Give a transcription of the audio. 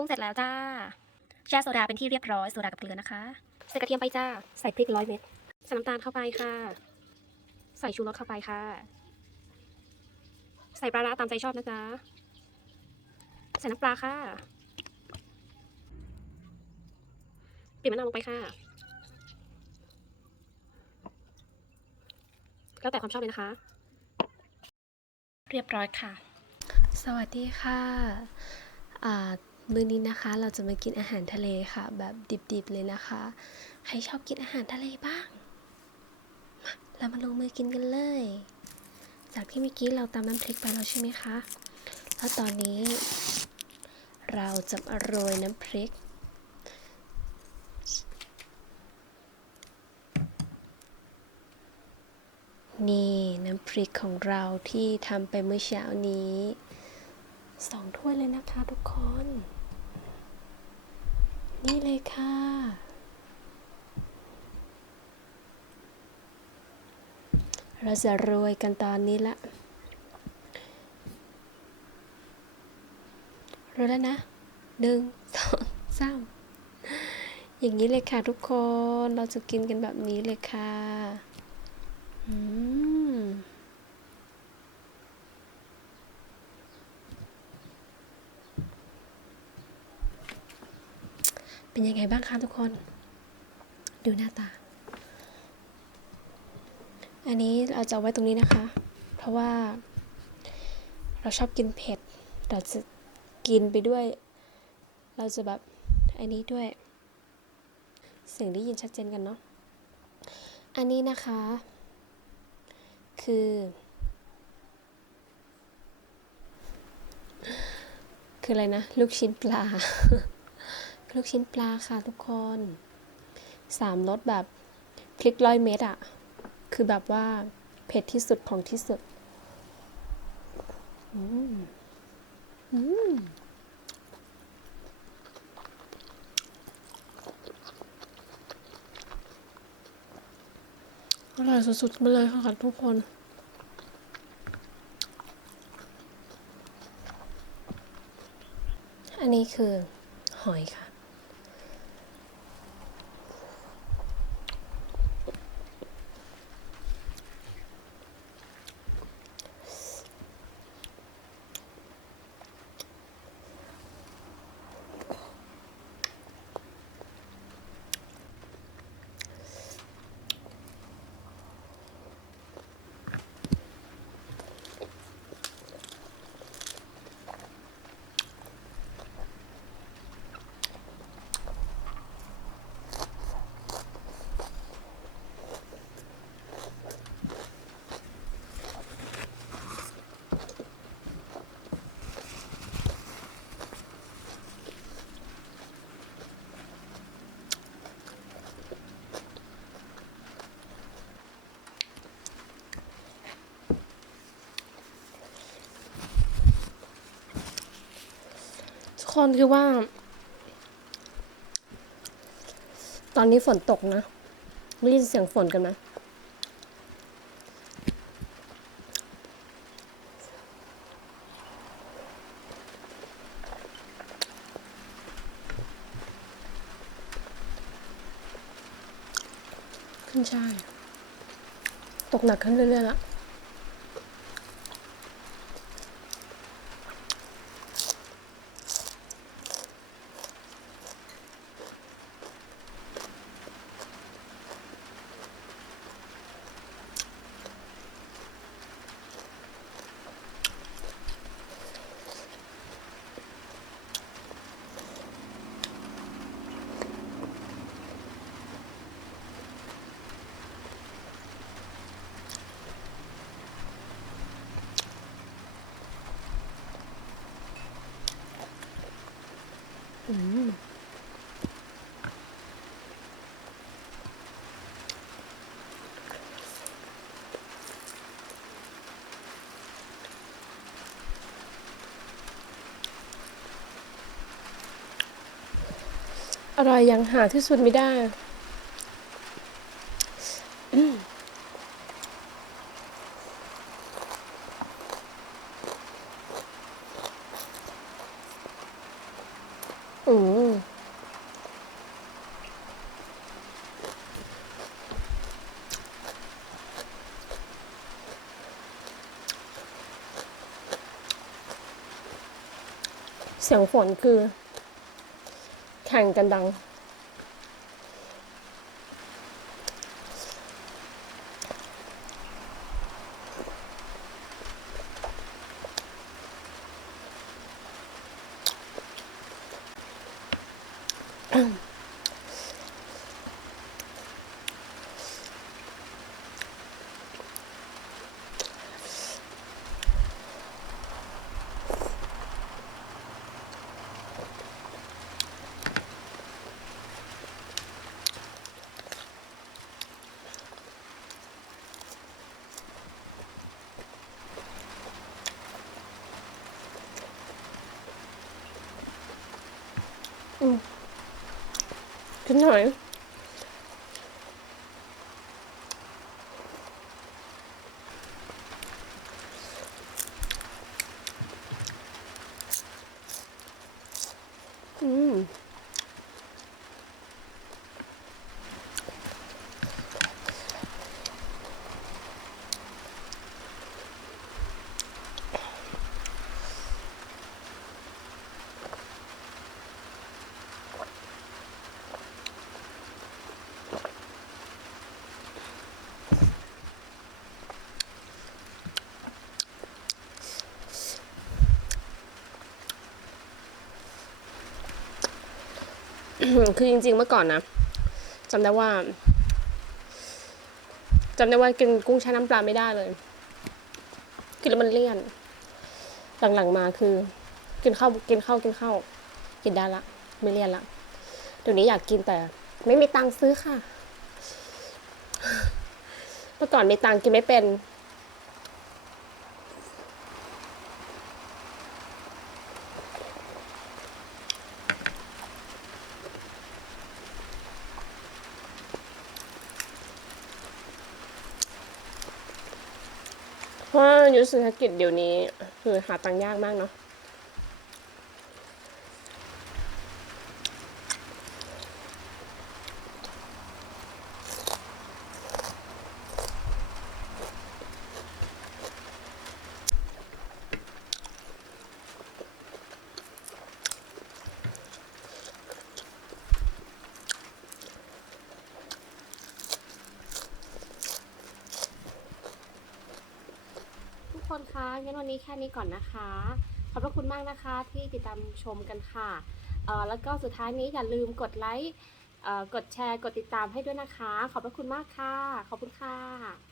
กุ้งเสร็จแล้วจ้าแช่โซดาเป็นที่เรียบร้อยโซดากับเกลือนะคะใส่กระเทียมไปจ้าใส่พริก100 เม็ดใส่น้ำตาลเข้าไปค่ะใส่ชูรสเข้าไปค่ะใส่ปลาร้าตามใจชอบนะจ๊ะใส่น้ำปลาค่ะบีบมะนาวลงไปค่ะแล้วแต่ความชอบเลยนะคะเรียบร้อยค่ะสวัสดีค่ะมื้อนี้นะคะเราจะมากินอาหารทะเลค่ะแบบดิบๆเลยนะคะใครชอบกินอาหารทะเลบ้างเรามาลงมือกินกันเลยจากที่เมื่อกี้เราตำน้ำพริกไปแล้วใช่ไหมคะแล้วตอนนี้เราจะมาโรยน้ำพริกนี่น้ำพริกของเราที่ทำไปเมื่อเช้านี้2 ถ้วยเลยนะคะทุกคนนี่เลยค่ะเราจะโรยกันตอนนี้ละโรยแล้วนะ1 2 3อย่างนี้เลยค่ะทุกคนเราจะกินกันแบบนี้เลยค่ะเป็นยังไงบ้างคะทุกคนดูหน้าตาอันนี้เราจะเอาไว้ตรงนี้นะคะเพราะว่าเราชอบกินเผ็ดเราจะกินไปด้วยเราจะแบบอันนี้ด้วยเสียงได้ยินชัดเจนกันเนาะอันนี้นะคะคืออะไรนะลูกชิ้นปลา ลูกชิ้นปลาค่ะทุกคน3 รสแบบพริก100 เม็ดอ่ะคือแบบว่าเผ็ดที่สุดของที่สุดอร่อยสุดๆมาเลยค่ะทุกคนอันนี้คือหอยค่ะทุกคนคือว่าตอนนี้ฝนตกนะได้ยินเสียงฝนกันไหมขึ้นใช่ตกหนักขึ้นเรื่อยๆละอร่อยอย่างหาที่สุดไม่ได้ สียงฝนคือแข่งกันดังขึ้นหน่อยคือจริงๆเมื่อก่อนนะจำได้ว่ากินกุ้งแช่น้ำปลาไม่ได้เลยกินแล้วมันเลี่ยนหลังๆมาคือกินข้าวกินได้ละไม่เลี่ยนละเดี๋ยวนี้อยากกินแต่ไม่มีตังค์ซื้อค่ะเมื่อก่อนมีตังค์กินไม่เป็นเพราะยุทธเศรษฐกิจเดี๋ยวนี้คือหาตังค์ยากมากเนาะทุกคนคะงั้นวันนี้แค่นี้ก่อนนะคะขอบพระคุณมากนะคะที่ติดตามชมกันค่ะแล้วก็สุดท้ายนี้อย่าลืมกดไลค์กดแชร์กดติดตามให้ด้วยนะคะขอบพระคุณมากค่ะขอบคุณค่ะ